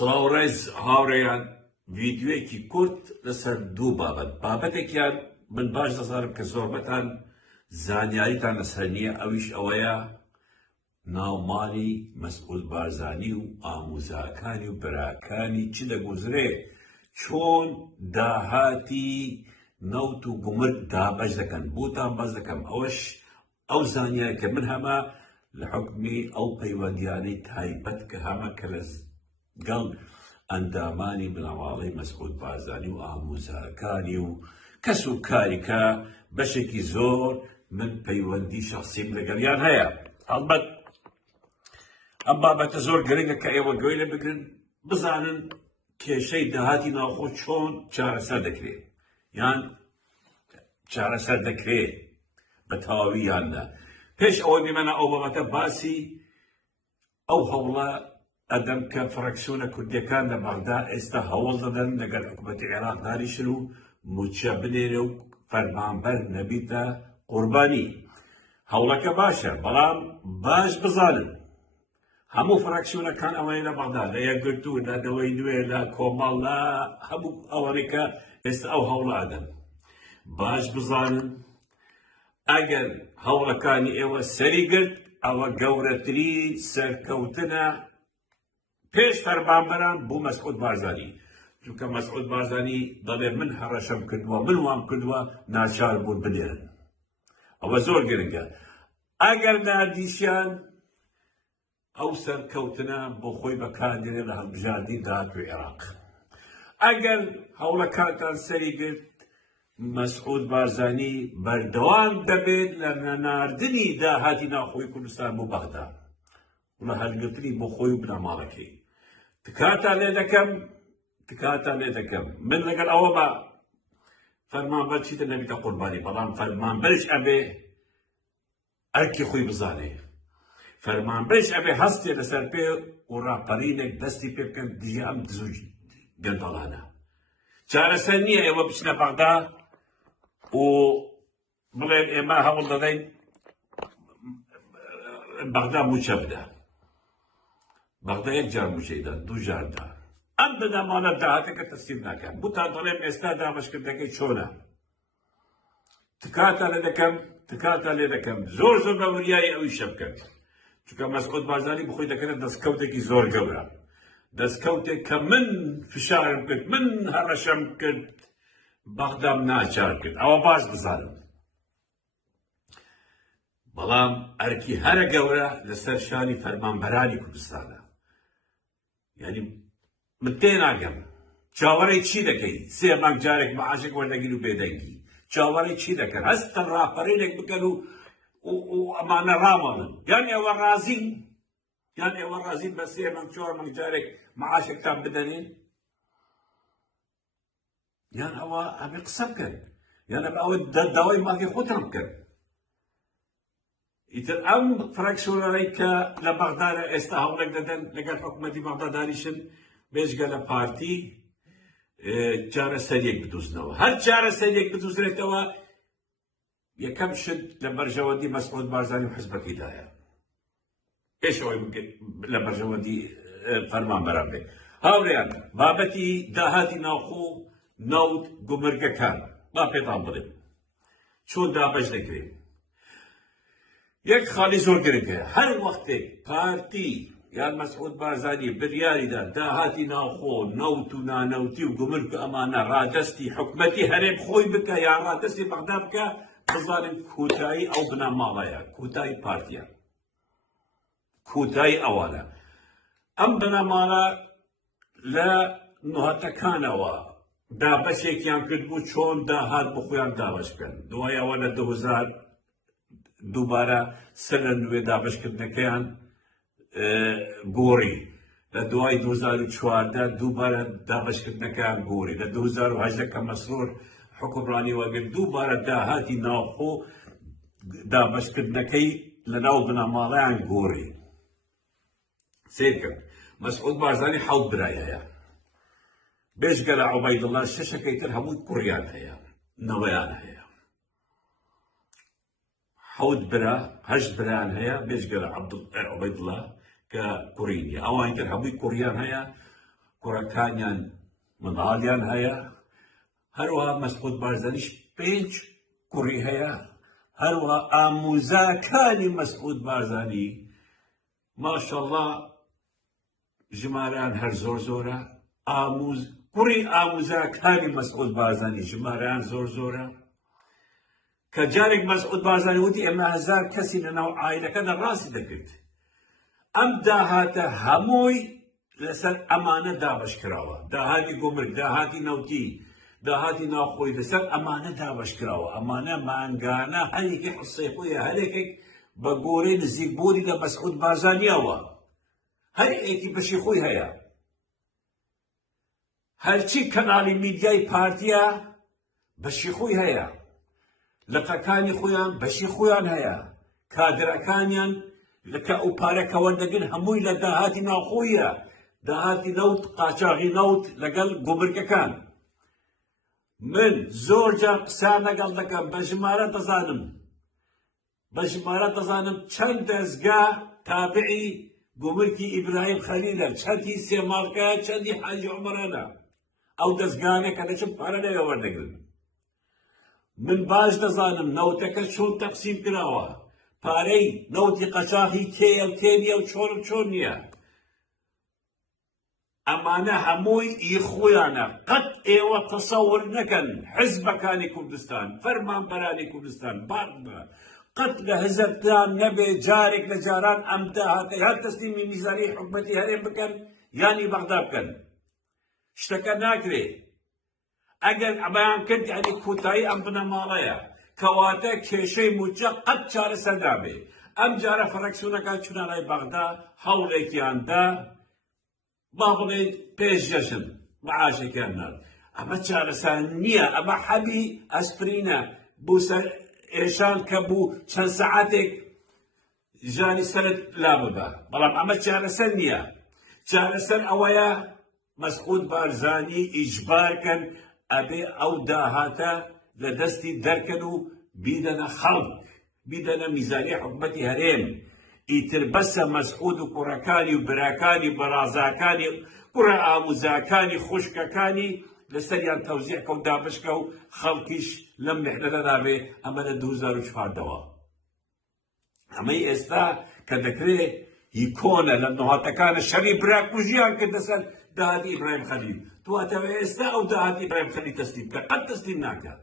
سڵاوڕێز هاوڕێیان ڤیدیۆیەکی کورت لەسەر دوو بابەتێکیان من باش دەزانم کە زۆربەتان زانیاریتان لەسەر نییە، ئەویش ئەوەیە ناومانی مەسعود بارزانی و ئاموزاکانی و براکانی چ دەگوزرێ، چۆن داهاتی نەوت و گومرگ دابەش دەکەن. بۆتان باز دەکەم ئەوەش ئەو زانیاری کە من هەمە لە حکمی ئەو پەیوەندیانەی تایبەت کە هەمە کە لەگەڵ ئەندامانی بنەماڵەی مەسعود بارزانی و ئاموزاکانی و کەس و کاریکە بەشێکی زۆر من پەیوەندی شەخسیم لەگەڵیان هەیە. هەڵبەت ئەم بابەتە زۆر گرنگە کە ئێوە گوێ لێ بگرن، بزانن کێشەی داهاتی ناوخۆ چۆن چارەسەر دەکرێت یان چارەسەر دەکرێت بە تەواوی یاننا. پێش ئەوەی بمەنە ئەو بابەتە باسی ئەو هەوڵە ئەدەم کە فڕەکسیۆنە کوردیەکان لە بەغدا ئێستا هەوڵ دەدەن لەگەڵ حکوومەتی عێراق داریشن و موچە بنێرە و فەرمانبەر نەبیتە قوربانی. هەوڵەکە باشە، بەڵام باش بزانن هەموو فڕەکسیۆنەکان ئەوەیە لە بەغدا لە یەکگرتوو لە دەوەی نوێ لە کۆمەڵ لە هەموو ئەوەنێکە ئێستا ئەو هەوڵە ئەدەن. باش بزانن ئەگەر هەوڵەکانی ئێوە سەری گرت ئەوە گەورەترین سەرکەوتنە پێش فەرمانبەران بۆ مەسعود بارزانی، چونکە مەسعود بارزانی دەڵێ من هەڕەشەم کردووە، من وام کردووە، ناچار بوون بنێرن. ئەوە زۆر گرنگە. ئەگەر نادیشیان ئەو سەرکەوتنە بۆ خۆی بەکاردێنێ لە هەڵبژاردنی داهاتوی عێراق. ئەگەر هەوڵەکانتان سەری گرت مەسعود بارزانی بەردەوام دەبێت لە نەناردنی داهاتی ناوخۆی کوردستان بۆ بەغدا و لە هەڵگرتنی بۆ خۆی و بنەماڵەکەی. تکاتان لێ دەکەم من لەگەڵ ئەوە بە فەرمانبەر چیتر نەبیتە قوربانی، بەڵام فەرمانبەرش ئەبێ ئەرکی خۆی بزانێ، فەرمانبەرش ئەبێ هەستێ لەسەر پێ و ڕاپەڕینێک دەستی پێ بکەن دژی ئەم دز و گەندەڵانە. چارەسەر نییە ئێوە بچنە بەغدا و بڵێن ئێمە هەوڵ دەدەین بەغدا موچە بدە. بەغدا یەک جار موچەیدا، دوو جاردا. ئەم بنەماڵە داهاتەکە تەسلیم ناکەن. بۆتان دەڵێم ئێستا دامەشکردنەکەی چۆنە. تکاتان لێ دەکەم زۆر بە وریایی ئەوی شە بکەن، چونکە مەسعود بارزانی بخۆی دەکەنە دەستکەوتێکی زۆر گەورە، دەستکەوتێک کە من فشارم کرد، من هەڕەشەم کرد، بەغدام ناچار کرد. ئەوە باش بزانم. بەڵام ئەرکی هەرە گەورە لەسەر شانی فەرمانبەرانی کوردستانە. یعنی من تێناگەم چاوەڕێی چی دەکەی؟ سێ مانگ جارێک مەعاشێک وەردەگیر و بێدەنگی چاوەڕێی چی دەکەن؟ هەستن ڕاپەڕینێک بکەن و ئەمانە ڕامەڵن. یان ئێوە ڕازین بە سێ مانگ چوار مانگ جارێک مەعاشێکتان بدەنێن؟ یان ئەوە ئەبێ قسە بکەن، یان ئەوە داوای ماڵی خۆتان بکەن. ئیتر ئەم فڕەکسیۆنەی کە لە بەغدادا ئێستا هەوڵێک دەدەن لەگەڵ حکوومەتی بەغدا داریشن بێژگە لە پارتی چارەسەریەک بدوزنەوە. هەر چارەسەریەک بدوزرێتەوە یەکەم شت لە بەرژەوەندی مەسعود بارزانی و حیزبەکەیدایە، پێش ئەوەی لە بەرژەوەندی فەرمانبەران بێت. هاوڕێیان بابەتی داهاتی ناوخۆ نەوت گومرگەکان با پێتان بڵێم چۆن دابەش دەکرێت. یەک خاڵی زۆر گرنگە، هەر وەختێک پارتی یان مەسعود بارزانی بریاریدا داهاتی ناوخۆ نەوت و نانەوتی و گومرگ و ئەمانە ڕادەستی حکومەتی هەرێم خۆی بکە یان ڕادەستی بەغدا بکە، بزانین کوتایی ئەو بنەماڵەیە، کوتایی پارتیە، کوتایی ئەوانە. ئەم بنەماڵە لە نۆهەتەکانەوە دابەشێکیان کرد بوو چۆن داهات بۆ خۆیان دابەش بکەن. دوای ئەوە لە 2000 دووبارە سەر لە نوێ دابەشکردنەکەیان گۆڕی، لە دوای 2014 دووبارە دابەشکردنەکەیان گۆڕی، لە 2018 کە مەسرۆر حکومڕانی وەگرت دووبارە داهاتی ناوخۆ دابەشکردنەکەی لەناو بنەماڵەیان گۆڕی. سیرکرد مەسعود بارزانی 7 برای هەیە، بێژگە لە عوبەیدوڵڵا 6ەکەی تر هەمووی کوڕیان هەیە، نەوەیان هەیە. 8 برایان هەیە بێژگە لە عوبەیدوڵڵا کە کوڕی نییە. ئەوان تر هەمووی کوڕیان هەیە کوڕەکانیان منداڵیان هەیە، هەروەها مەسعود بارزانیش 5 کوڕی هەیە، هەروەها ئاموزاکانی مەسعود بارزانی ماشەڵڵا ژمارەیان هەر زۆر زۆرە، کوڕی ئاموزاکانی مەسعود بارزانی ژمارەیان زۆر زۆرە، کە جارێک مەسعود بارزانی وتی ئێمە 1000 کەسی لەناو عایلەکەدا ڕاستی دەکرد. ئەم داهاتە هەمووی لەسەر ئەمانە دابەشکراوە، داهاتی گومرگ، داهاتی نەوتی، داهاتی ناوخۆی لەسەر ئەمانە دابەشکراوە. ئەمانە مانگانە هەرێکی حسەی خۆیە، هەرێکێک بە گۆرەی نزیکبوونی لە مەسعود بارزانیەوە، هەرێکی بەشی خۆی هەیە. هەرچی کەناڵی میدیای پارتیە بەشی خۆی هەیە، لقەکانی خۆیان بەشی خۆیان هەیە، کادرەکانیان لەکە ئەو پارەکە وەردەگرن هەمووی لە داهاتی ناوخۆیە، داهاتی نەوت، قاچاغی نەوت لەگەڵ گومرگەکان. من زۆر جار قسان لەگەڵ دەکەم، بە ژمارە دەزانم چەند دەستگا تابعی گومرگی ئیبراهیم خەلیلە، چەندی سێماڵگایە، چەندی حاجی عومەرانە، ئەو دەستگانە کە دەچن پارە لەوێ وەردەگرن. من باش دەزانم نەوتەکە چۆن تەقسیم کراوە، پارەی نەوتی قەچاغی کێیە و کێ نییە و چۆن نییە. ئەمانە هەمووی خۆیانە. قەت ئێوە تەسەور نەکەن حیزبەکانی کوردستان، فەرمانبەرانی کوردستان قەت لە حیزبتان نەبێ جارێک لە جاران ئەم داهاتە هەر تەسلیمی میزانی حکومەتی هەرێم بکەن یانی بەغدا بکەن. شتەکە ناکرێ. ئەگەر ئەمەیان کرد یعنی کۆتایی ئەم بنەماڵەیە، کەواتە کێشەی موچە قەت چارەسەر نابێ. ئەم جارە فڕەکسیۆنەکان چونە لای بەغدا هەوڵێکیاندا با بڵێن پێش جەژن مەعاشێکیان نان. ئەمە چارەسەر نییە، ئەمە حەبی ئەسپرینە بۆ سەر ئێشان کە بوو چەند سەعاتێک ژانی سەرت لا ببە، بەڵام ئەمە چارەسەر نییە. چارەسەر ئەوەیە مەسعود بارزانی ئیجبارکەن ئەبێ ئەو داهاتە لە دەستی دەرکەن و بیدەنە خەڵک، بیدەنە میزانی حکومەتی هەرێم. ئیتر بەسە مەسعود و کوڕەکانی و براکانی بەرازاکانی کوڕە ئاموزاکانی خوشکەکانی لەسەریان تەوزیع کە و دابشکە و خەڵکیش لەم میحنەتە دابێ. ئەمە لە 2004دەوە. ئەمەی ئێستا کە دەکرێت هی کۆنە لە نەهاتەکانە شەڕی براکوژیان کردە سەر داهاتی ئیبراهیم خەلیل. دواتەوە ئێستا ئەو داهاتی ئیبراهیم خەلیل تەسلیم کە قەت تەسلیم ناکە.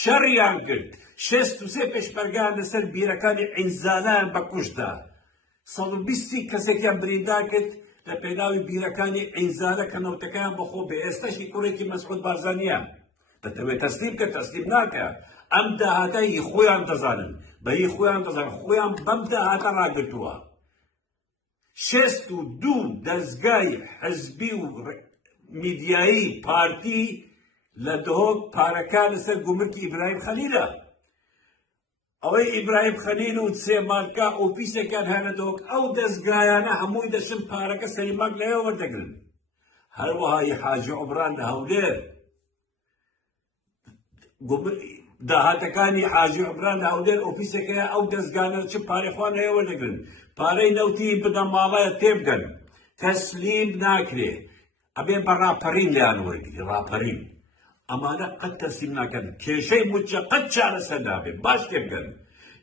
شەڕیان کرد، 63 پێشمەرگەیان لەسەر بیرەکانی عینزالەیان بەکوژدا، 120 کەسێکیان بریندار کرد لە پێناوی بیرەکانی عینزالە کە نەوتەکەیان بەخۆ بێ. ئێستاشی کوڕێکی مەسعود بارزانیە دەتەوێت تەسلیم کە تەسلیم ناکە. ئەم داهاتە هی خۆیان دەزانن، بە هی خۆیان دەزانن، خۆیان بەم داهاتە ڕاگرتووە. 62 دەستگای حزبی و میدیایی پارتی لە دهۆک پارەکان لەسەر گومرگی ئیبراهیم خەلیلە. ئەوەی ئیبراهیم خەلیل و سێمارکە ئۆفیسێکیان هەیە لە دهۆک، ئەو دەستگایانە هەمووی دەچن پارەکە سەریماک لەوێ وەردەگرن. هەروەهای حاجی عومران لە هەولێر داهاتەکانی حاجی عومران لە هەولێر ئۆفیسێکەیە، ئەو دەستگانە چ پارەخوان هەیە وەردەگرن، پارەی نەوتی بنەماڵەیە تێبگەن. تەسلیم ناکرێ، ئەبێ بە ڕاپەڕین لیان وەرگری، ڕاپەڕین. ئەمانە قەت تەسلیم ناکەن، کێشەی موچە قەت چارەسەر نابێت. باش تێبگەن.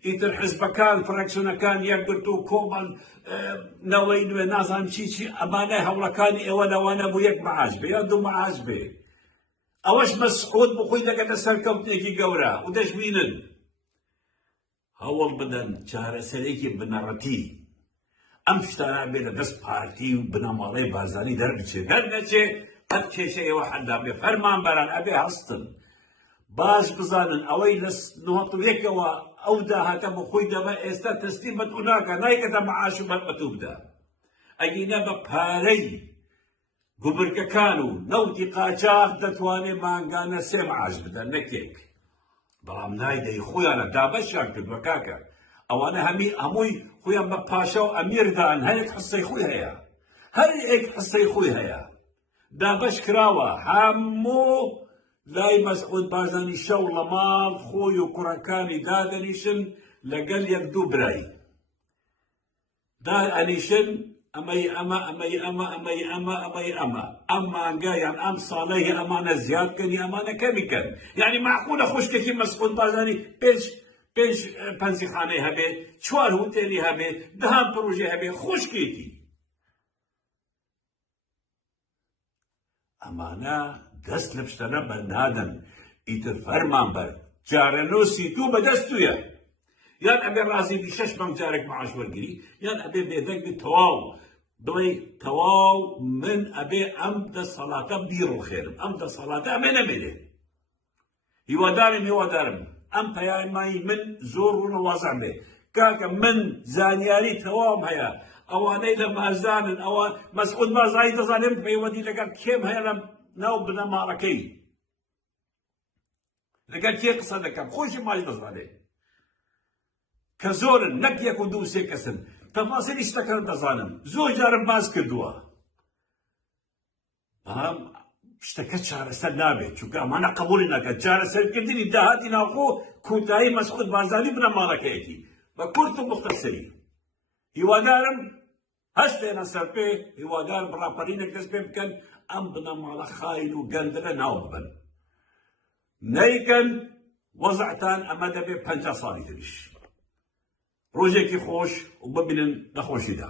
ئیتر حزبەکان فڕەکسیۆنەکان یەکگرت و کۆمەڵ نەوەی نوێ نازانم چی ئەمانە هەوڵەکانی ئێوە لەوانە بوو یەک مەعاش بێ یا دوو مەعاش بێ. ئەوەش مەسعود بخۆی دەگەنە سەرکەوتنێکی گەورە و دەشبینن. هەوڵ بدەن چارەسەرێکی بنەڕەتی ئەم شتانە بێ لە دەست پارتی و بنەماڵەی بارزانی دەربچێ، دەرنەچێ قەت کێشە ئێوە حەل نابێ. فەرمانبەران ئەبێ هەستن، باش بزانن ئەوەی لە 91ەوە ئەو داهاتە بخۆی دەبە ئێستا تەسلیمەت و ناکە، نایکەتە مەعاش و بەربەتوو بدە. ئەگینە بە پارەی گومرگەکان و نەوتی قاچاغ دەتوانێت مانگانە 3 مەعاش بدەن نەکێک. بەڵام نایدەی خۆیانە دابەشیان کردووە کاکە. ئەوانە هەمووی خۆیان بە پاشا و ئەمیردان، هەرێک حسەی خۆی هەیە، هەرێک حسەی خۆی هەیە، دابەش کراوە. هەموو لای مەسعود بارزانی شەو لە ماڵ خۆی و کوڕەکانی دادەنیشن لەگەڵ یەک دوو برای دائەنیشن. اما قايان ام صالح امانه زياد كني امانه كمي كان يعني معقوله خوش كي مسؤول بازاني بيش بنزي خانه هبه چوار هوتيلي هبه دهان بروجه هبه خوش كيتي امانه دست لبشتنا بنادن ایتر فرمان بر جارنوسی تو بدستویا یان ابي رازي بشش بانك جارك معاش ورقري یان ابي بيدك بتواو بلي تواو من ابي امد صلاة بير الخير امد صلاة من امده يودارم ام بياي ماي من زور ونوازع به كاكا من زانياري تواو هيا اواني لما زانن او مسؤول ما زايد ظالم في ودي لقال كيم هيا لم نو بنا ماركي لقال كي قصة لك خوش ما يدز عليه كزورن نك يكون دو سيكسن تفاصيل اشتكرن تظالم زوج جارم باز كردوا هم اشتكت شهر سر نابه چونکه امانه قبول نکرد شهر سر کردنی دهاتی ناخو کوتاهی مسعود بازاری بنا مالکیتی و کرد مختصری هیوادارم هشتنا سرپه هیوادارم براپرینک دست پی بکن ام بنا مالا خاین و گندره ناو ببن نیکن وضعتان امده به 50 سالی تریش روزێکی خۆش و ببینن نەخۆشیدا